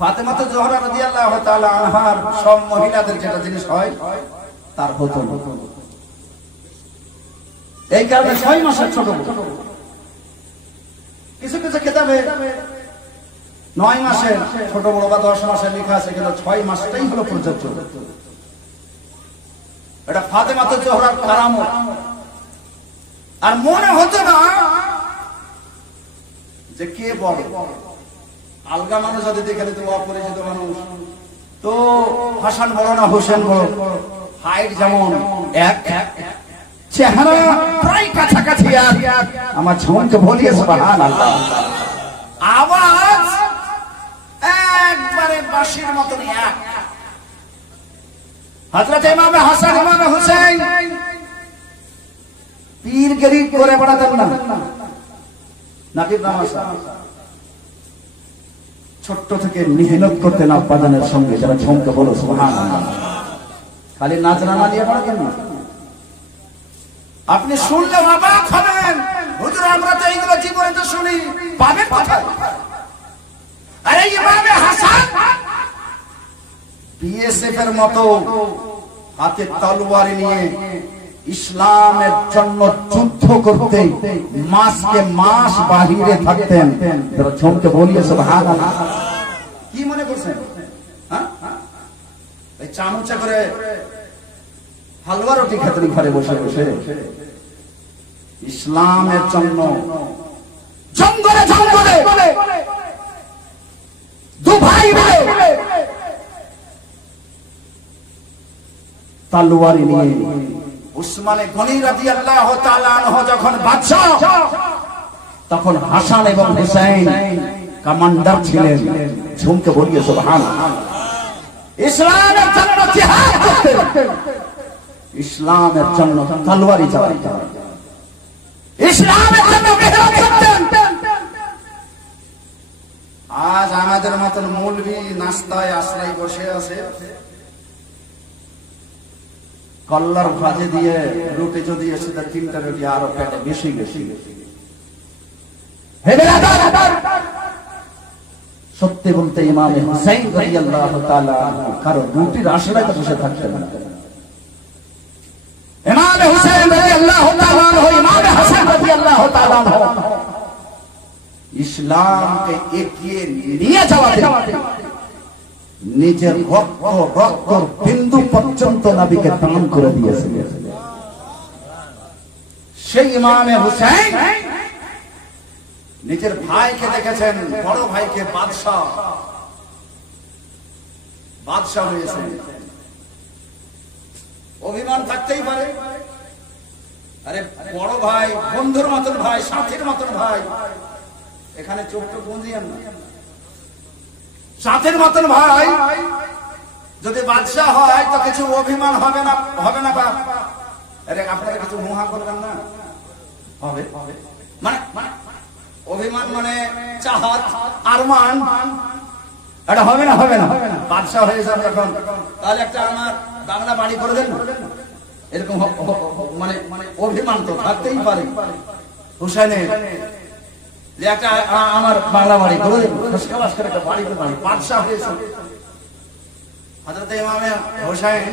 ফাতেমা জোহরা রাদিয়াল্লাহু তাআলা আনহার সব মহিলাদের যেটা জিনিস হয় তার হতো না। এই কারণে 6 মাসের ছোট কিছু কিছু কিতাবে 9 মাসের ছোট বড় বা 10 মাসের লেখা আছে, কিন্তু 6 মাসটাই হলো প্রযোজ্য। এটা ফাতেমা জোহরার কারামত। আর মনে হতো না যে কে বড়, আলগা মানুষ যদি দেখে তো অপরিচিত মানুষ, তো হাসান বড় না হোসেন বড়, হাইট যেমন এক, চেহারা প্রায় কাছাকাছি এক, আমার ঝুমকে বলিয়ে সুবহানাল্লাহ, আওয়াজ একবারে বাঁশির মতন এক। হযরত ইমাম হাসান ইমাম হুসাইন পীরগিরি করে বেড়াতেন না, নাকিব নামাজা ছোট্ট থেকে মেহনত করতেন আব্বাজানের সঙ্গে, যারা ঝুমকে বলো সুবহানাল্লাহ। খালি নাচরানা দিয়ে পড়াতেন না। আপনি শুনলে অবাক হবেন, হুজুর আমরা তো এইগুলো জীবনে তো শুনি, পাবেন কোথায়? আরে ইমাম হাসান বিএসএফ এর মতো হাতে তলোয়ার নিয়ে ইসলামের জন্য যুদ্ধ করতে মাসকে মাস বাহিরে থাকতেন। ঝুমকে বলিয়ে সুবহানাল্লাহ। কি মনে করছেন? এই চামচা করে হালুয়া রুটি খেতেন ঘরে বসে বসে। ইসলামের জন্য জঙ্গলে জঙ্গলে দু ভাই মিলে তলোয়ারি নিয়ে উসমানে গনি রাদিয়াল্লাহু তাআলা আনহু যখন বাদশা, তখন হাসান এবং হুসাইন কমান্ডার ছিলেন। ঝুমকে বলিয়ে সুবহানাল্লাহ। ইসলামের জন্য জিহাদ করতেন, ইসলামের জন্য তলোয়ারি চালাতেন, ইসলামের জন্য মেহনত করতেন। আজ আমাদের মতন মৌলভী নাস্তায় আশ্রয় বসে আছে, কল্লার ভাজে দিয়ে রুটি যদি এসে তার 3টা রুটি আরো পেটে বেশি বেশি। সত্যি বলতে ইমাম হুসাইন রাদিয়াল্লাহু তাআলা কারো রুটির আশায় বসে থাকতেন না। ইমাম হুসাইন রাদিয়াল্লাহু তাআলা ইমাম হাসান রাদিয়াল্লাহু তাআলা ইসলামকে এগিয়ে নিয়ে যাওয়াতে নিজের রক্ত বিন্দু পর্যন্ত নবীকে দান করে দিয়েছে। সেই ইমামে হুসাইন নিজের ভাইকে দেখেছেন, বড় ভাইকে বাদশা হয়েছে। অভিমান থাকতেই পারে, আরে বড় ভাই, বন্ধুর মতন ভাই, সাথীর মতন ভাই, এখানে চোখটা গুঁজিয়েন না। সাথের মতন ভাই যদি বাদশা হয় তো কিছু অভিমান হবে না বাপ? আরে আপনারা কিছু মুহা করবেন না, হবে মানে অভিমান মানে চাহাত আরমান, এটা হবে না বাদশা হয়ে যাবে যখন, তাহলে একটা আমার বাংলা বাড়ি করে দেন না, এরকম মানে অভিমান তো থাকতেই পারে। হুসাইনের একটা আমার বাংলা বাড়ি করে দেন, একটা বাড়ি করে বাদশা হয়েছে। হযরত ইমাম হুসাইন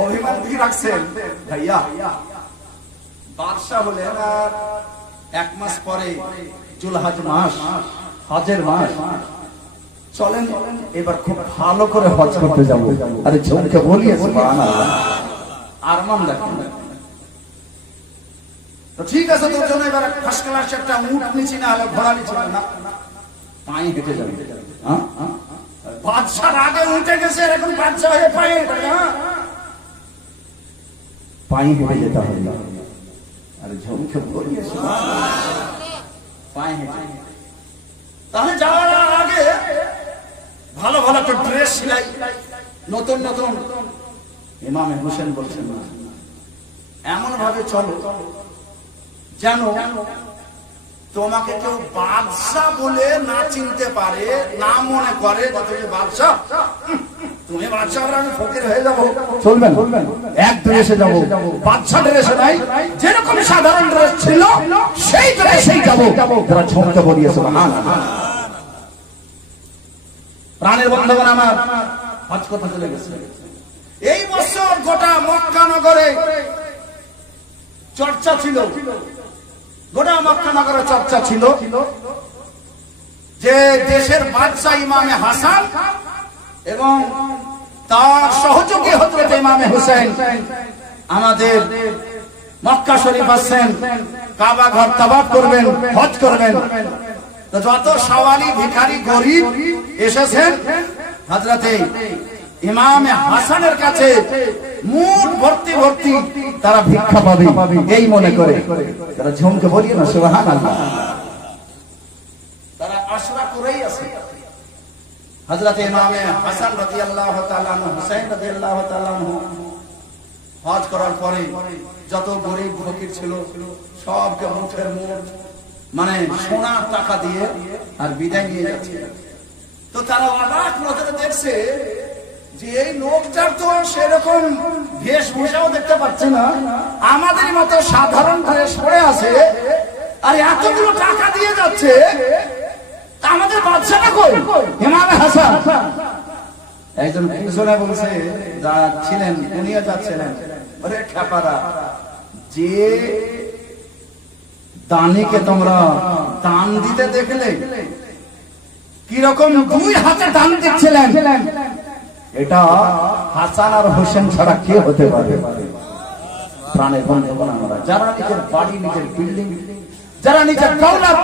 অভিমান কি রাখছেন, ভাইয়া বাদশা হলেন, আর 1 মাস পরে জুলহজ মাস, হজের মাস, চলেন এবার খুব ভালো করে হজ করতে যাবো। আরে ঝুমকে বলিয়ে সুবহানাল্লাহ, আরমান দেখেন তো ঠিক আছে, তোর জন্য এবার ফার্স্ট ক্লাস একটা উট নিচে না হলে ঘোড়া নিচে না, পায়ে হেঁটে যাবে। বাদশার আগে উঠে গেছে, এখন বাদশা হয়ে পায়ে হেঁটে যেতে হবে। আরে ঝুমকে বলিয়ে পায়ে হেঁটে, তাহলে যাওয়ার আগে ভালো ভালো একটা ড্রেস সিলাই, নতুন নতুন। ইমামে হোসেন বলছেন না, এমন ভাবে চলো যেন তোমাকে কেউ বাদশা বলে না চিনতে পারে, না মনে করে যে তুমি বাদশা, তুমি বাদশা হলে আমি ফকির হয়ে যাবো। চলবেন এক ড্রেসে যাবো, বাদশা ড্রেসে নাই, যেরকম সাধারণ ড্রেস ছিল সেই ড্রেসেই যাবো। যারা ঝুমকে বলিয়েছে প্রাণের বন্ধুগণ আমার, হজ করতে চলে গেছে। এই বছর গোটা মক্কা নগরে চর্চা ছিল, গোটা মক্কা নগরে চর্চা ছিল যে দেশের বাদশা ইমামে হাসান এবং তার সহযোগী হযরত ইমামে হুসাইন আমাদের মক্কা শরীফ আসছেন, কাবা ঘর তাওয়াফ করবেন, হজ করবেন। তো যত সওয়ালি ভিখারি গরিব এসেছেন হযরতে ইমামে হাসানের কাছে মুঠ ভর্তি ভর্তি তারা ভিক্ষা পাবে এই মনে করে তারা ঝুমকে বলিয়ে না সুবহানাল্লাহ, তারা আশরা করেই আছে। হযরতে ইমামে হাসান রাদিয়াল্লাহু তাআলা আনহু, হুসাইন রাদিয়াল্লাহু তাআলা আনহু হজ করার পরে যত গরিব ফকির ছিল সবকে মুঠের মুঠ মানে সোনার টাকা দিয়ে আর বিদায় নিয়ে যাচ্ছে। তো তারা অবাক নজরে দেখছে যে এই লোকটার তো সেরকম বেশভূষাও দেখতে পাচ্ছে না, আমাদের মতো সাধারণ ড্রেস পরে আছে, আর এতগুলো টাকা দিয়ে যাচ্ছে, আমাদের বাদশাটা কই ইমামে হাসান? একজন পিছনে বলছে, যারা ছিলেন উনিও যাচ্ছিলেন, ওরে খেপারা, যে দানিকে তোমরা দান দিতে দেখলে কিরকম দুই হাতে দান দিচ্ছিলেন, এটা হাসান আর হোসেন ছাড়া কে হতে পারে? প্রাণের বন্ধুগণ আমরা, যারা নিজের বাড়ি, নিজের বিল্ডিং, যারা নিজের দৌলত,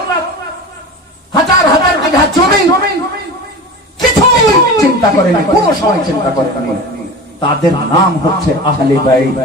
হাজার হাজার বিঘা জমি কিছু চিন্তা করেনি, কোনো সময় চিন্তা করেনি, তাদের নাম হচ্ছে আহলে বাইত।